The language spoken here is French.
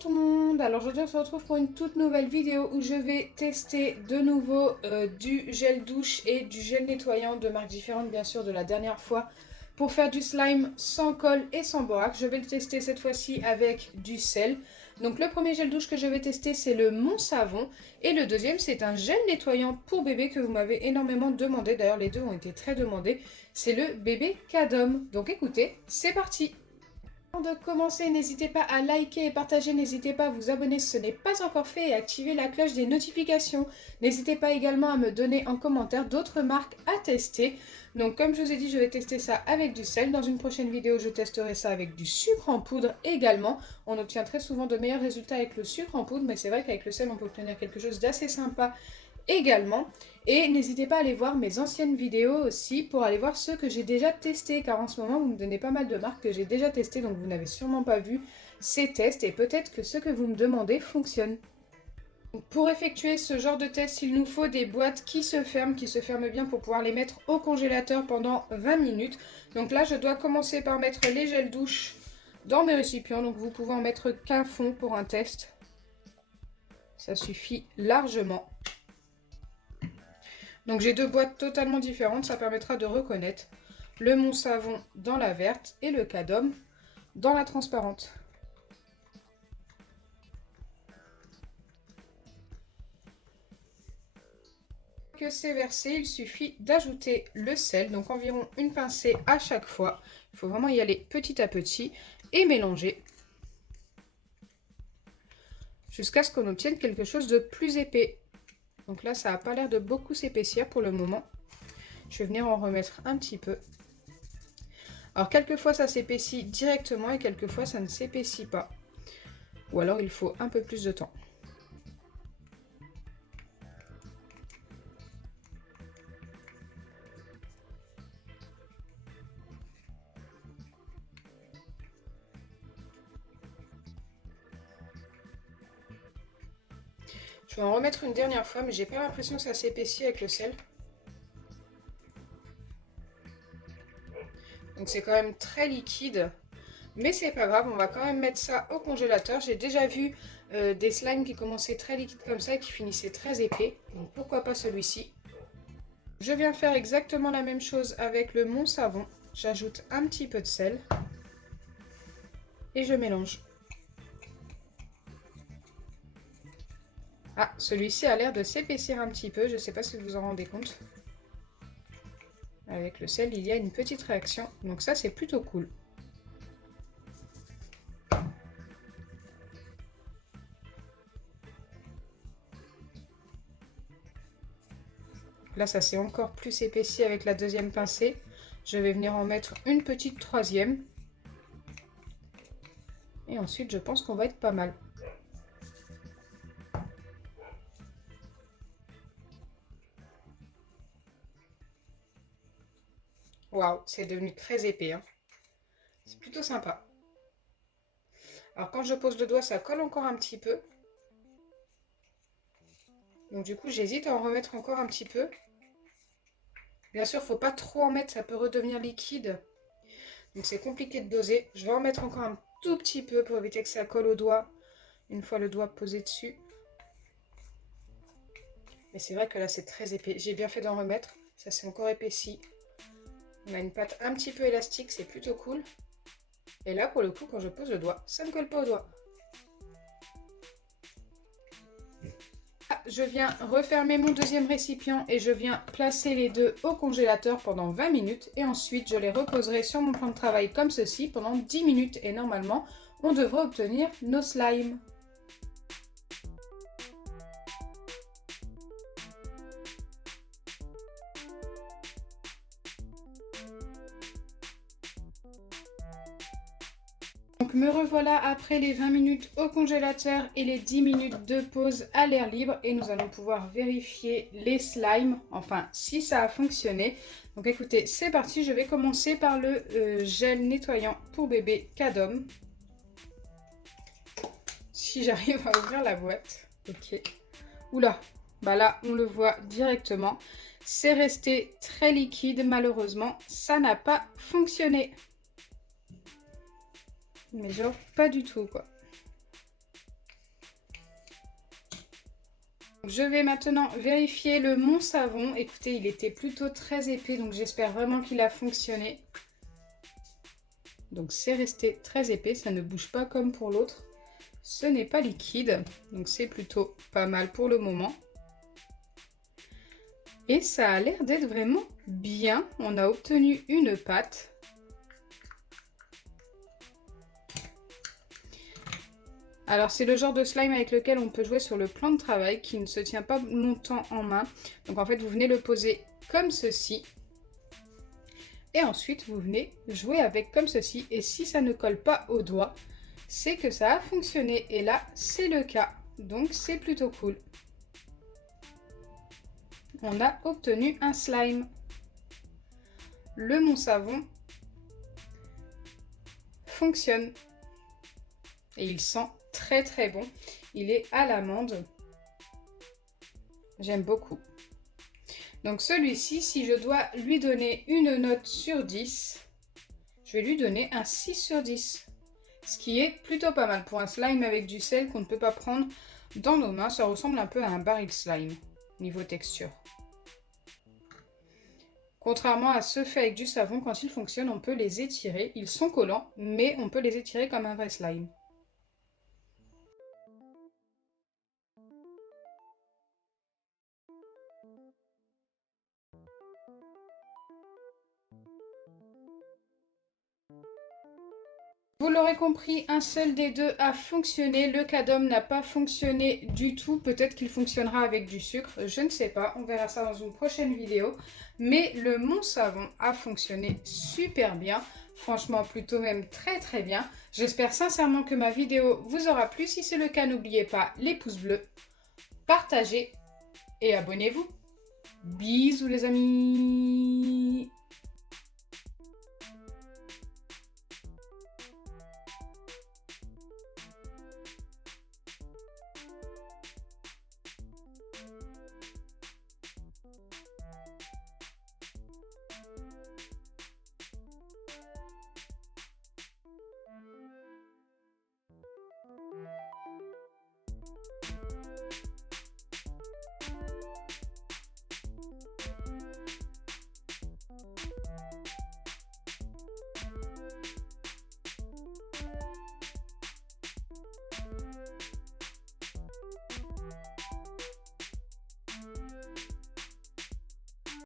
tout le monde. Alors aujourd'hui on se retrouve pour une toute nouvelle vidéo où je vais tester de nouveau du gel douche et du gel nettoyant de marques différentes bien sûr de la dernière fois pour faire du slime sans colle et sans borax. Je vais le tester cette fois-ci avec du sel. Donc le premier gel douche que je vais tester c'est le Mon Savon et le deuxième c'est un gel nettoyant pour bébé que vous m'avez énormément demandé. D'ailleurs les deux ont été très demandés. C'est le bébé Cadom. Donc écoutez, c'est parti! Avant de commencer, n'hésitez pas à liker et partager, n'hésitez pas à vous abonner si ce n'est pas encore fait et activer la cloche des notifications. N'hésitez pas également à me donner en commentaire d'autres marques à tester. Donc comme je vous ai dit, je vais tester ça avec du sel. Dans une prochaine vidéo, je testerai ça avec du sucre en poudre également. On obtient très souvent de meilleurs résultats avec le sucre en poudre, mais c'est vrai qu'avec le sel, on peut obtenir quelque chose d'assez sympa également. Et n'hésitez pas à aller voir mes anciennes vidéos aussi pour aller voir ceux que j'ai déjà testés, car en ce moment vous me donnez pas mal de marques que j'ai déjà testées, donc vous n'avez sûrement pas vu ces tests et peut-être que ce que vous me demandez fonctionne. Pour effectuer ce genre de test, il nous faut des boîtes qui se ferment bien pour pouvoir les mettre au congélateur pendant 20 minutes. Donc là je dois commencer par mettre les gels douche dans mes récipients, donc vous pouvez en mettre qu'un fond pour un test. Ça suffit largement. Donc j'ai deux boîtes totalement différentes, ça permettra de reconnaître le Mon Savon dans la verte et le Cadom dans la transparente. Que c'est versé, il suffit d'ajouter le sel, donc environ une pincée à chaque fois. Il faut vraiment y aller petit à petit et mélanger jusqu'à ce qu'on obtienne quelque chose de plus épais. Donc là, ça n'a pas l'air de beaucoup s'épaissir pour le moment. Je vais venir en remettre un petit peu. Alors quelquefois ça s'épaissit directement et quelquefois ça ne s'épaissit pas. Ou alors il faut un peu plus de temps. Je vais en remettre une dernière fois, mais j'ai pas l'impression que ça s'épaissit avec le sel. Donc c'est quand même très liquide, mais c'est pas grave, on va quand même mettre ça au congélateur. J'ai déjà vu des slimes qui commençaient très liquides comme ça et qui finissaient très épais, donc pourquoi pas celui-ci. Je viens faire exactement la même chose avec le Mon Savon. J'ajoute un petit peu de sel et je mélange. Ah, celui-ci a l'air de s'épaissir un petit peu, je ne sais pas si vous vous en rendez compte. Avec le sel, il y a une petite réaction, donc ça c'est plutôt cool. Là, ça s'est encore plus épaissi avec la deuxième pincée. Je vais venir en mettre une petite troisième. Et ensuite, je pense qu'on va être pas mal. Waouh, c'est devenu très épais, hein. C'est plutôt sympa. Alors quand je pose le doigt, ça colle encore un petit peu. Donc du coup, j'hésite à en remettre encore un petit peu. Bien sûr, il ne faut pas trop en mettre, ça peut redevenir liquide. Donc c'est compliqué de doser. Je vais en mettre encore un tout petit peu pour éviter que ça colle au doigt. Une fois le doigt posé dessus. Mais c'est vrai que là, c'est très épais. J'ai bien fait d'en remettre. Ça s'est encore épaissi. On a une pâte un petit peu élastique, c'est plutôt cool. Et là, pour le coup, quand je pose le doigt, ça ne colle pas au doigt. Je viens refermer mon deuxième récipient et je viens placer les deux au congélateur pendant 20 minutes. Et ensuite, je les reposerai sur mon plan de travail comme ceci pendant 10 minutes. Et normalement, on devrait obtenir nos slimes. Donc me revoilà après les 20 minutes au congélateur et les 10 minutes de pause à l'air libre et nous allons pouvoir vérifier les slimes, enfin si ça a fonctionné. Donc écoutez, c'est parti, je vais commencer par le gel nettoyant pour bébé Cadom. Si j'arrive à ouvrir la boîte, ok. Oula, bah là on le voit directement, c'est resté très liquide malheureusement, ça n'a pas fonctionné. Mais genre pas du tout quoi. Je vais maintenant vérifier le Mon Savon. Écoutez, il était plutôt très épais, donc j'espère vraiment qu'il a fonctionné. Donc c'est resté très épais, ça ne bouge pas comme pour l'autre. Ce n'est pas liquide, donc c'est plutôt pas mal pour le moment. Et ça a l'air d'être vraiment bien. On a obtenu une pâte. Alors c'est le genre de slime avec lequel on peut jouer sur le plan de travail qui ne se tient pas longtemps en main. Donc en fait vous venez le poser comme ceci. Et ensuite vous venez jouer avec comme ceci. Et si ça ne colle pas au doigt, c'est que ça a fonctionné. Et là c'est le cas. Donc c'est plutôt cool. On a obtenu un slime. Le Mon Savon fonctionne. Et il sent très très bon. Il est à l'amande. J'aime beaucoup. Donc celui-ci, si je dois lui donner une note sur 10, je vais lui donner un 6 sur 10. Ce qui est plutôt pas mal pour un slime avec du sel qu'on ne peut pas prendre dans nos mains. Ça ressemble un peu à un baril slime, niveau texture. Contrairement à ceux faits avec du savon, quand ils fonctionnent, on peut les étirer. Ils sont collants, mais on peut les étirer comme un vrai slime. Vous l'aurez compris, un seul des deux a fonctionné. Le Cadom n'a pas fonctionné du tout. Peut-être qu'il fonctionnera avec du sucre, je ne sais pas. On verra ça dans une prochaine vidéo. Mais le Mon Savon a fonctionné super bien. Franchement, plutôt même très très bien. J'espère sincèrement que ma vidéo vous aura plu. Si c'est le cas, n'oubliez pas les pouces bleus, partagez et abonnez-vous. Bisous les amis!